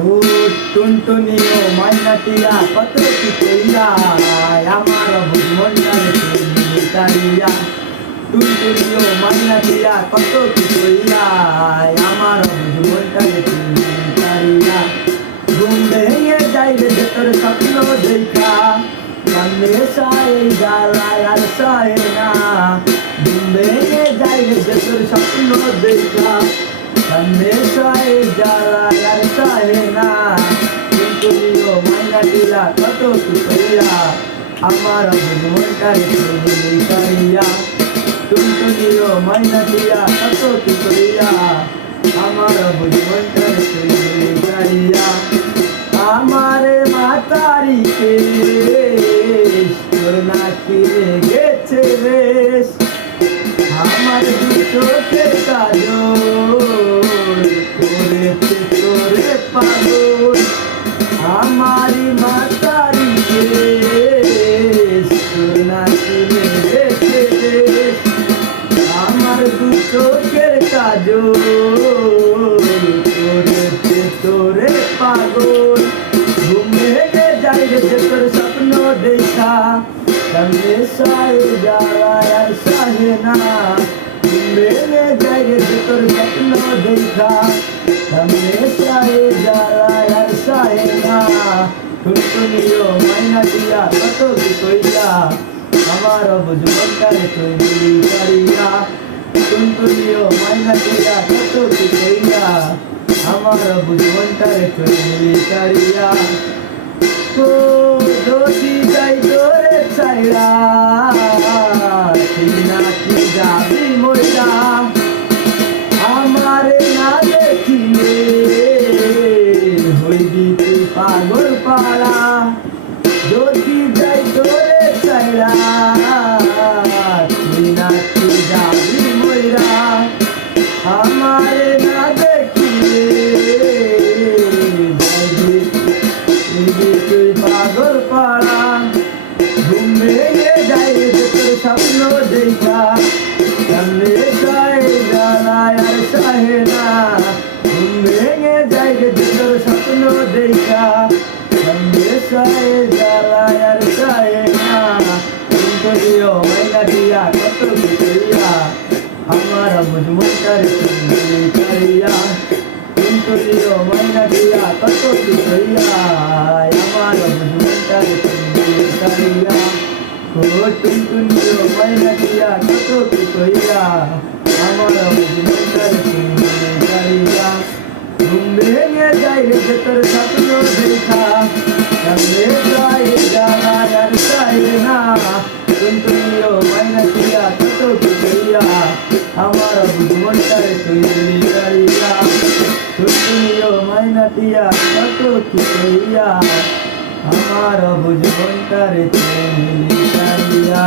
ও টুনটুনিও মাইনাটিয়া কত কি কইরা আমার মনটারে তুমি তারিয়া টুনটুনিও মাইনাটিয়া কত কি কইরা আমার মনটারে তুমি তারিয়া ঘুম ভেঙে যাই রে ভেতর স্বপ্ন দেখা কান্দে সাই জ্বালায় আর সায় না ঘুম ভেঙে যাই রে ভেতর স্বপ্ন দেখা কান্দে সাই জ্বালায় আর সায় না টুনটুনিও মাইনাটিয়া কত কি কইরা আমার মনটারে তুমি তারিয়া টুনটুনিও মাইনাটিয়া কত কি কইরা আমার মনটারে তুমি তারিয়া আমারে মাতারিকে তোর নাকি গেছে রেশ আমার দু চোখের কাজল করেছে তোরে পাগল আমারি মাতারিকে তোর নাকি গেছে রেশ আমার দু চোখের কাজল করেছে তোরে পাগল ঘুম ভেঙে যাই রে তোর স্বপ্ন দেখা কান্দে সায় জ্বালায় আর সাহে না ঘুম ভেঙে যাই রে তোর স্বপ্ন দেখা কান্দে সায় জ্বালায় আর সাহে না টুনটুনিও মাইনাটিয়া কত কি কইরা আমার মনটারে তুমি তারিয়া টুনটুনিও মাইনাটিয়া কত কি কইরা আমার মনটারে তুমি তারিয়া ও যদি যাই তোরে চাইরা তুই নাকি যাবি মইরা আমারে না দেখিলে হইবি তুই পাগল পাড়া যদি যাই তোরে চাইরা তুই নাকি যাবি মইরা আমারে না দেখিলে তুই পাগল পাড়া ঘুম ভেঙে যাই তোর স্বপ্ন দেখা কান্দে সায় জ্বালায় আর সাহে না ঘুম ভেঙে যাই তোর স্বপ্ন দেখা কান্দে সায় জ্বালায় আর সাহে না টুনটুনিও মাইনাটিয়া কত কি কইরা আমার মনটারে তুমি তারিয়া টুনটুনিও মাইনাটিয়া কত কি কইরা আমার মনটারে তুমি তারিয়া ও টুনটুনিও মাইনাটিয়া কত কি কইরা আমার মনটারে তুমি তারিয়া ঘুম ভেঙে যাই রে তোর স্বপ্ন দেখা কান্দে সায় জ্বালায় আর সায় না টুনটুনিও মাইনাটিয়া কত কি কইরা আমার মনটারে তুমি তারিয়া টুনটুনিও মাইনাটিয়া কত কি কইরা আমার মনটারে তুমি তারিয়া।